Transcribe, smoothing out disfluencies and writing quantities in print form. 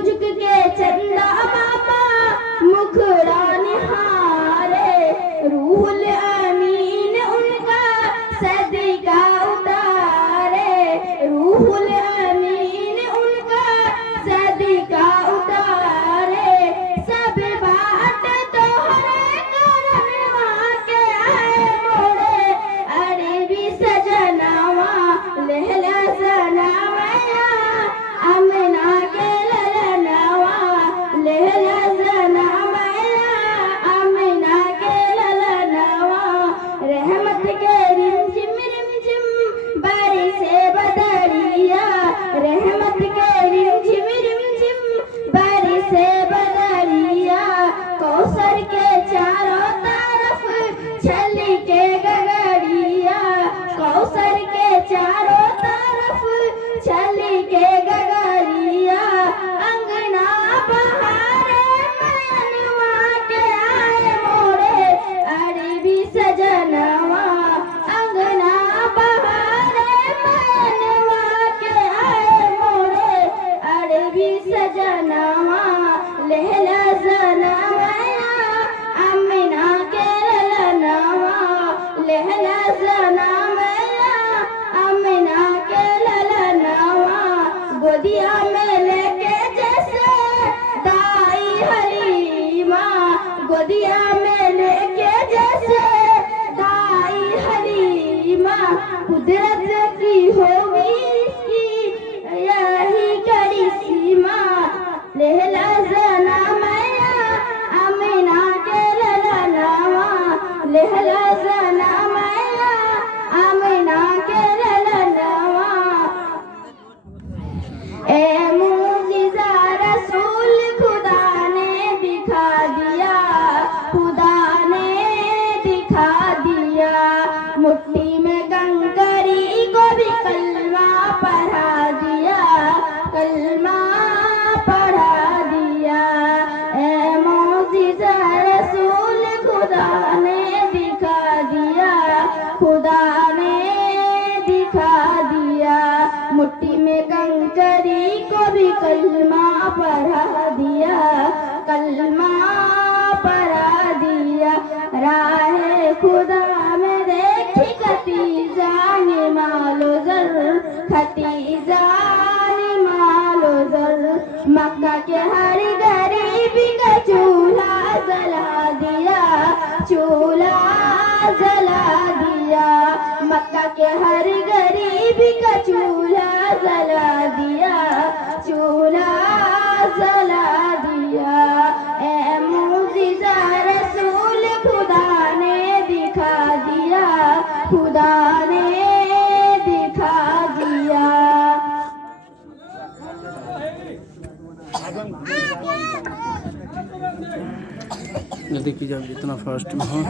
झुक के चंदा मामा मुखड़ा निहारे, रूहुल अमीन उनका सदका उतारे, रूहुल अमीन उनका सदका उतारे। सब बात तोहरे करनवा के आए मोरे, अरबी सजनवा लहला सनावया, अमना के ललनवा लहला सनावया, अमना के ललनवा। रहमत के रिमझिम रिमझिम बरसे बदरिया, रहमत के रिमझिम रिमझिम बरसे बदरिया। कौसर के चारों तरफ छलके गगरिया, कौसर के चारों तरफ छलके गगरिया। अंगना बहारे नयनवा के आए मोरे, अरबी सजनवा। अंगना बहारे नयनवा के आए मोरे, अरबी सजनवा। लहला सनावया, अमना के ललनवा लहला सनावया, अमना के ललनवा। गोदिया में लेके जैसे दाई हलीमा, गोदिया में लेके जैसे दाई हलीमा। कुदरत की होगी इसकी यही करिश्मा, लहला सनावया, अमना के ललनवा लहला सनावया, अमना के ललनवा। ए मुजिज़ा रसूल खुदा ने दिखा दिया, खुदा ने दिखा दिया। मुट्ठी में कंकरी को भी कलमा पढ़ा दिया, कलमा पढ़ा दिया। ए मुजिज़ा रसूल खुदा ने दिखा दिया, खुदा ने दिखा दिया। मुट्ठी में कंकरी को भी कलमा पढ़ा दिया, कलमा पढ़ा दिया। राहे खुदा में देखी खतीजा ने मालो जर, खतीजा ने मालो जर। मक्का के हर गरीबी का चूल्हा जला दिया, चूल्हा जला दिया। मक्का के हर गरीबी का चूल्हा जला दिया, चूल्हा जला दिया। ए मुजिज़ा रसूल खुदा ने दिखा दिया, खुदा ने दिखा दिया। देखिए जब जितना फास्ट में हो